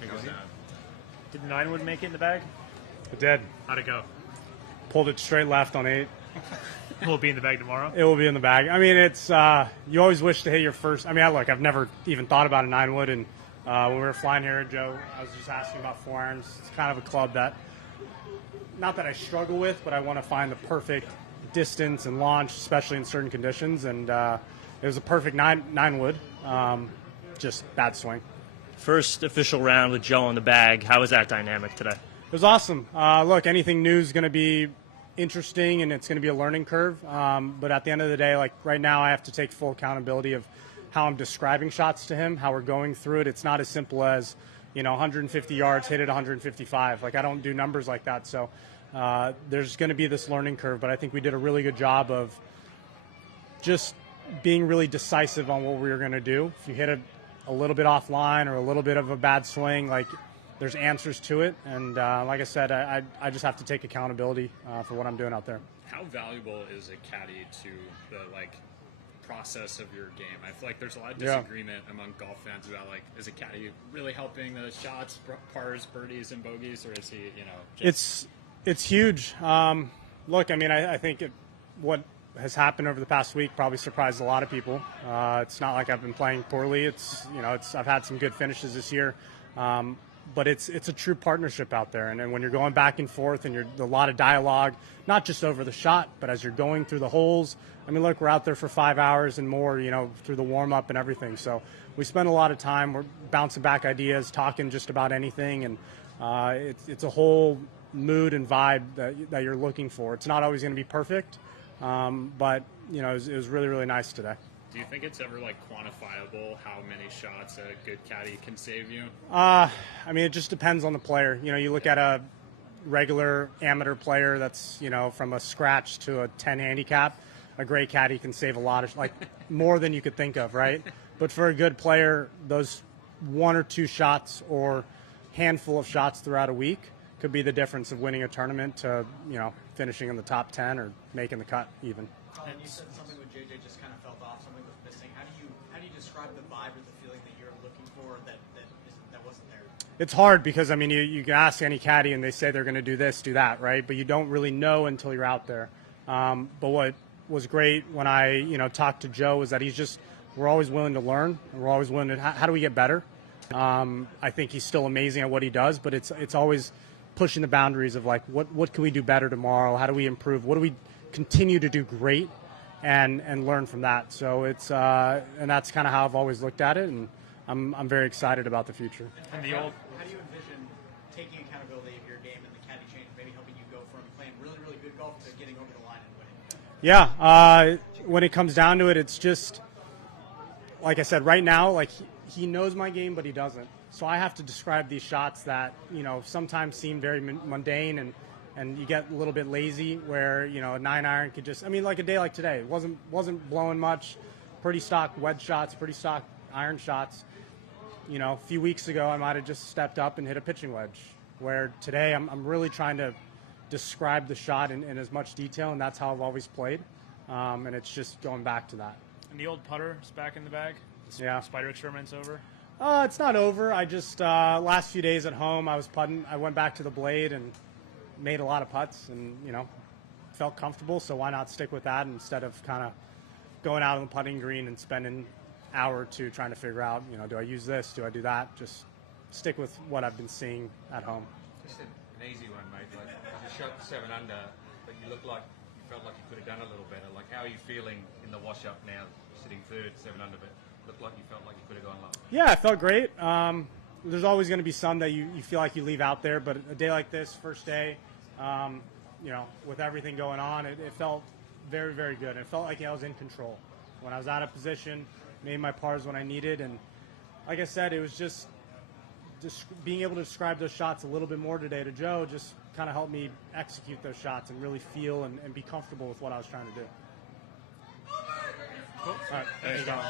figures out. Did 9-wood make it in the bag? It did. How'd it go? Pulled it straight left on 8. Will it be in the bag tomorrow? It will be in the bag. I mean, it's you always wish to hit your first. I mean, I've never even thought about a 9-wood, and when we were flying here, Joe, I was just asking about 4-irons. It's kind of a club that, not that I struggle with, but I want to find the perfect distance and launch, especially in certain conditions. And it was a perfect 9-wood, just bad swing. First official round with Joe in the bag. How was that dynamic today? It was awesome. Look, anything new is going to be interesting, and it's going to be a learning curve. But at the end of the day, like right now, I have to take full accountability of how I'm describing shots to him, how we're going through it. It's not as simple as, 150 yards, hit it 155. Like, I don't do numbers like that. So there's going to be this learning curve, but I think we did a really good job of just being really decisive on what we were going to do. If you hit a little bit offline or a little bit of a bad swing, like, there's answers to it, and like I said, I just have to take accountability for what I'm doing out there. How valuable is a caddy to the process of your game? I feel like there's a lot of disagreement among golf fans about is a caddy really helping the shots, pars, birdies, and bogeys, or is he just... It's huge. Look, I mean, I think what has happened over the past week probably surprised a lot of people. It's not like I've been playing poorly. I've had some good finishes this year. But it's a true partnership out there. And then when you're going back and forth and a lot of dialogue, not just over the shot, but as you're going through the holes. I mean, look, we're out there for 5 hours and more, through the warm-up and everything. So we spend a lot of time. We're bouncing back ideas, talking just about anything. And it's a whole mood and vibe that you're looking for. It's not always going to be perfect, but, it was really, really nice today. Do you think it's ever quantifiable how many shots a good caddy can save you? I mean, it just depends on the player. You look at a regular amateur player that's, from a scratch to a 10 handicap, a great caddy can save a lot of, more than you could think of, right? But for a good player, those 1 or 2 shots or handful of shots throughout a week could be the difference of winning a tournament to, finishing in the top 10 or making the cut even. Collin, you said something with JJ just kind of felt off, something was missing. How do you describe the vibe or the feeling that you're looking for that wasn't there? It's hard because, I mean, you can ask any caddy and they say they're going to do this, do that, right? But you don't really know until you're out there. But what was great when I, talked to Joe is that we're always willing to learn, and we're always willing to, how do we get better? I think he's still amazing at what he does, but it's always pushing the boundaries of what can we do better tomorrow? How do we improve? What do we continue to do great and learn from that? So it's and that's kind of how I've always looked at it, and I'm very excited about the future. And how do you envision taking accountability of your game and the caddy change, maybe helping you go from playing really, really good golf to getting over the line and winning? Yeah, when it comes down to it, it's just like I said. Right now, he knows my game, but he doesn't. So I have to describe these shots that sometimes seem very mundane and you get a little bit lazy where, a 9-iron could just, like a day like today, it wasn't blowing much, pretty stock wedge shots, pretty stock iron shots. A few weeks ago, I might have just stepped up and hit a pitching wedge, where today I'm really trying to describe the shot in as much detail, and that's how I've always played. And it's just going back to that. And the old putter is back in the bag? Yeah. Spider experiment's over? It's not over. I just, last few days at home, I was putting. I went back to the blade and made a lot of putts and, felt comfortable. So why not stick with that instead of kind of going out on the putting green and spending an hour or two trying to figure out, do I use this? Do I do that? Just stick with what I've been seeing at home. Just an easy one, mate. You shot 7 under, but you felt like you could have done a little better. How are you feeling in the wash-up now, sitting third, 7 under, but looked like you felt like you could have gone lower? Yeah, I felt great. There's always going to be some that you feel like you leave out there, but a day like this, first day, with everything going on, it felt very, very good. It felt like I was in control. When I was out of position, made my pars when I needed, and like I said, it was just being able to describe those shots a little bit more today to Joe just kind of helped me execute those shots and really feel and be comfortable with what I was trying to do. Cool. All right. Thanks, Collin.